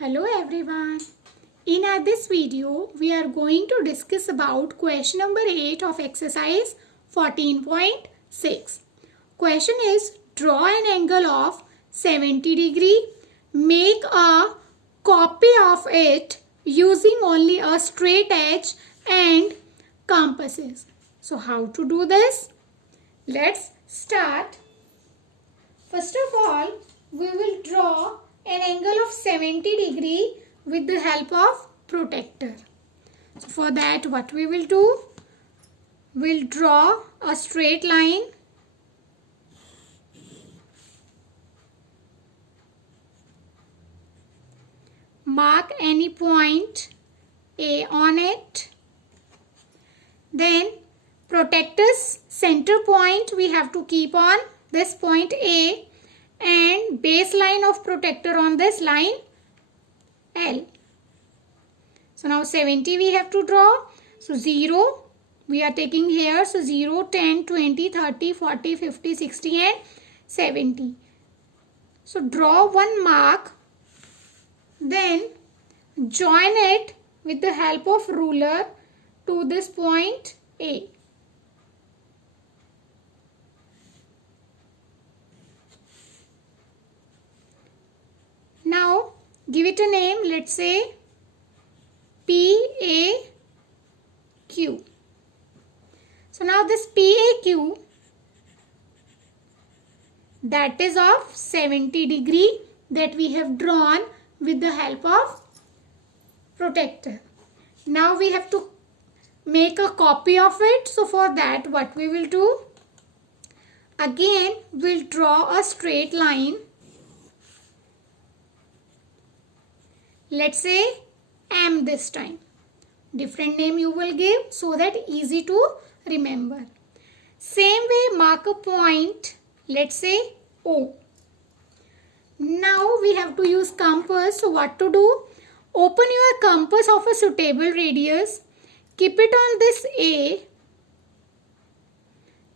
Hello everyone. In this video, we are going to discuss about question number 8 of exercise 14.6. Question is, draw an angle of 70 degree. Make a copy of it using only a straight edge and compasses. So how to do this? Let's start. First of all, we will draw an angle of 70 degree with the help of protractor. So for that, what we will do? We'll draw a straight line. Mark any point A on it. Then protractor's center point we have to keep on this point A and baseline of protractor on this line L. So now 70 we have to draw. So 0 we are taking here. So 0, 10, 20, 30, 40, 50, 60 and 70. So draw one mark. Then join it with the help of ruler to this point A. Now give it a name. Let's say PAQ. So now this PAQ, that is of 70 degree that we have drawn with the help of protractor. Now we have to make a copy of it. So for that, what we will do? Again, we'll draw a straight line. Let's say M this time. Different name you will give so that easy to remember. Same way, mark a point. Let's say O. Now we have to use compass. So what to do? Open your compass of a suitable radius. Keep it on this A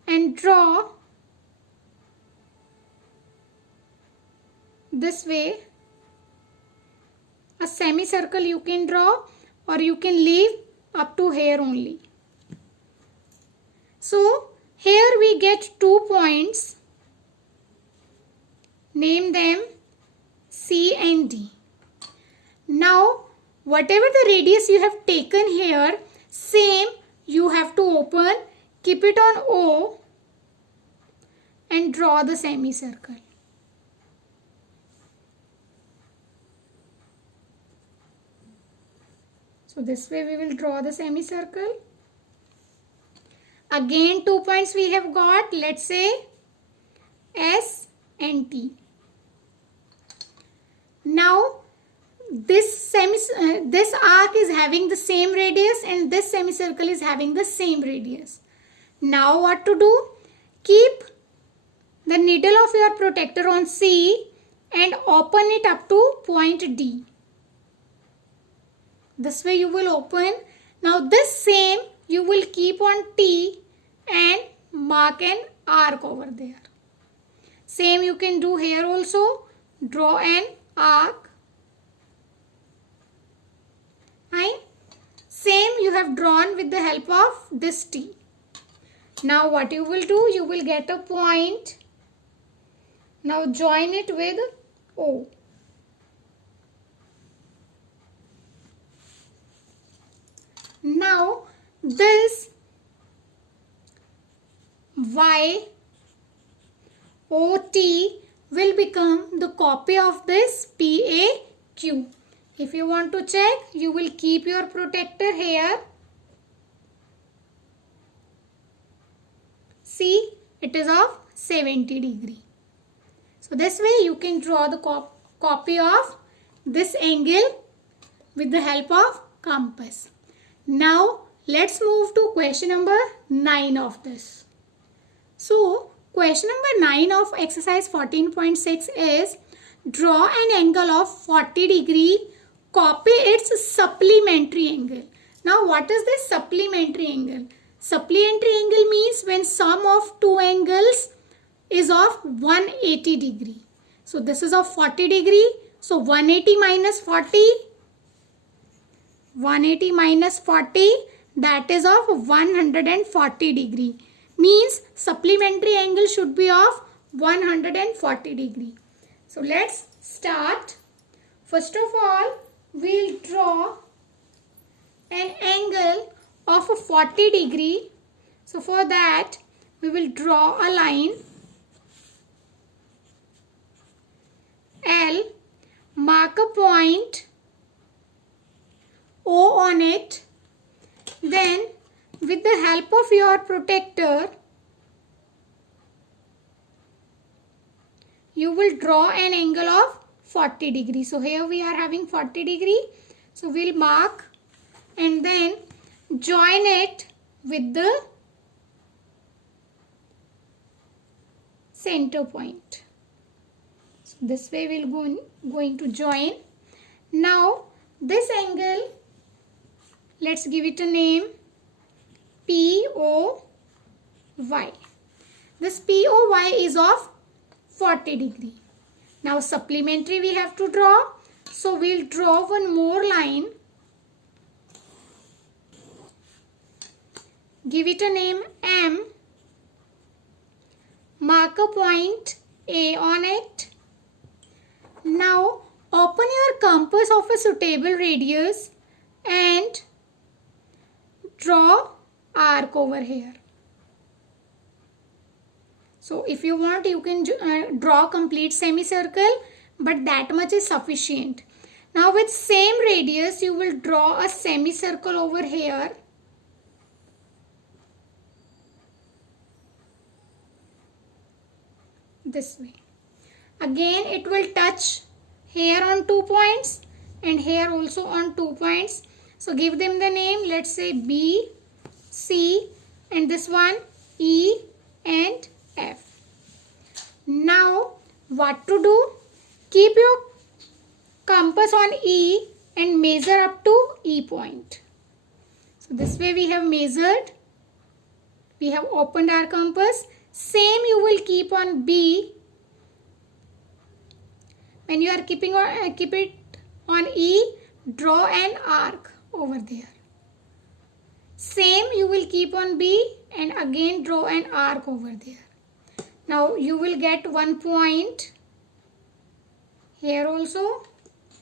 and draw this way. A semicircle you can draw or you can leave up to here only. So here we get 2 points. Name them C and D. Now whatever the radius you have taken here, same you have to open, keep it on O and draw the semicircle. So this way we will draw the semicircle. Again 2 points we have got. Let's say S and T. Now this arc is having the same radius and this semicircle is having the same radius. Now what to do? Keep the needle of your protractor on C and open it up to point D. This way you will open. Now this same you will keep on T and mark an arc over there. Same you can do here also. Draw an arc. Right? Same you have drawn with the help of this T. Now what you will do? You will get a point. Now join it with O. Now this YOT will become the copy of this PAQ. If you want to check, you will keep your protractor here. See, it is of 70 degree. So this way you can draw the copy of this angle with the help of compass. Now let's move to question number 9 of this. So question number 9 of exercise 14.6 is, draw an angle of 40 degree, copy its supplementary angle. Now what is this supplementary angle? Supplementary angle means when sum of two angles is of 180 degree. So this is of 40 degree, So 180 minus 40, 180 minus 40, that is of 140 degree. Means supplementary angle should be of 140 degree. So let's start. First of all, we'll draw an angle of 40 degree. So for that, we will draw a line L, mark a point O on it. Then with the help of your protractor, you will draw an angle of 40 degree. So here we are having 40 degree. So we'll mark and then join it with the center point. So this way we'll going to join. Now this angle, let's give it a name POY. This POY is of 40 degree. Now supplementary we have to draw. So we'll draw one more line. Give it a name M. Mark a point A on it. Now open your compass of a suitable radius and draw arc over here. So if you want, you can draw complete semicircle, but that much is sufficient. Now with same radius, you will draw a semicircle over here. This way. Again, it will touch here on 2 points and here also on 2 points. So give them the name. Let's say B, C, and this one E and F. Now what to do? Keep your compass on E and measure up to E point. So this way we have measured. We have opened our compass. Same you will keep on B. When you are keep it on E, draw an arc over there. Same you will keep on B and again draw an arc over there. Now you will get 1 point here also.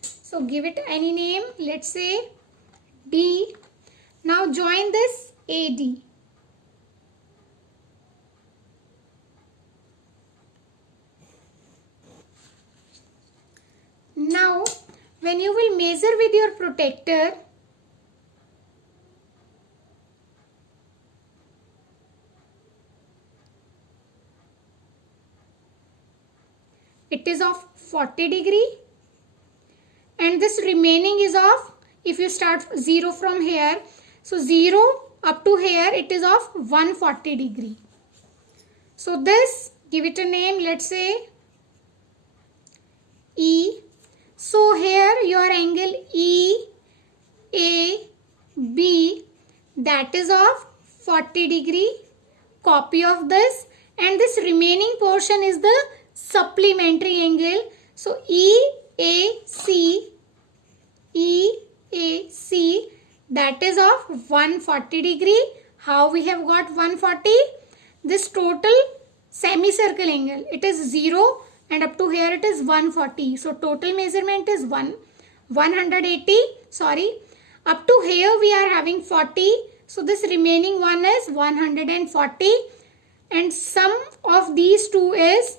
So give it any name. Let's say D. Now join this AD. Now when you will measure with your protractor, it is of 40 degree and this remaining is of, if you start 0 from here, so 0 up to here it is of 140 degree. So this, give it a name, let's say E. So here your angle EAB, that is of 40 degree. Copy of this, and this remaining portion is the supplementary angle. So EAC, that is of 140 degree. How we have got 140? This total semicircle angle, it is 0 and up to here it is 140. So total measurement is 180. Sorry, up to here we are having 40. So this remaining one is 140 and sum of these two is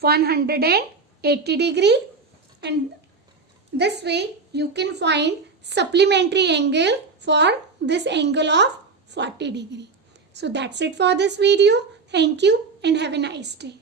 180 degree, and this way you can find supplementary angle for this angle of 40 degree. So that's it for this video. Thank you and have a nice day.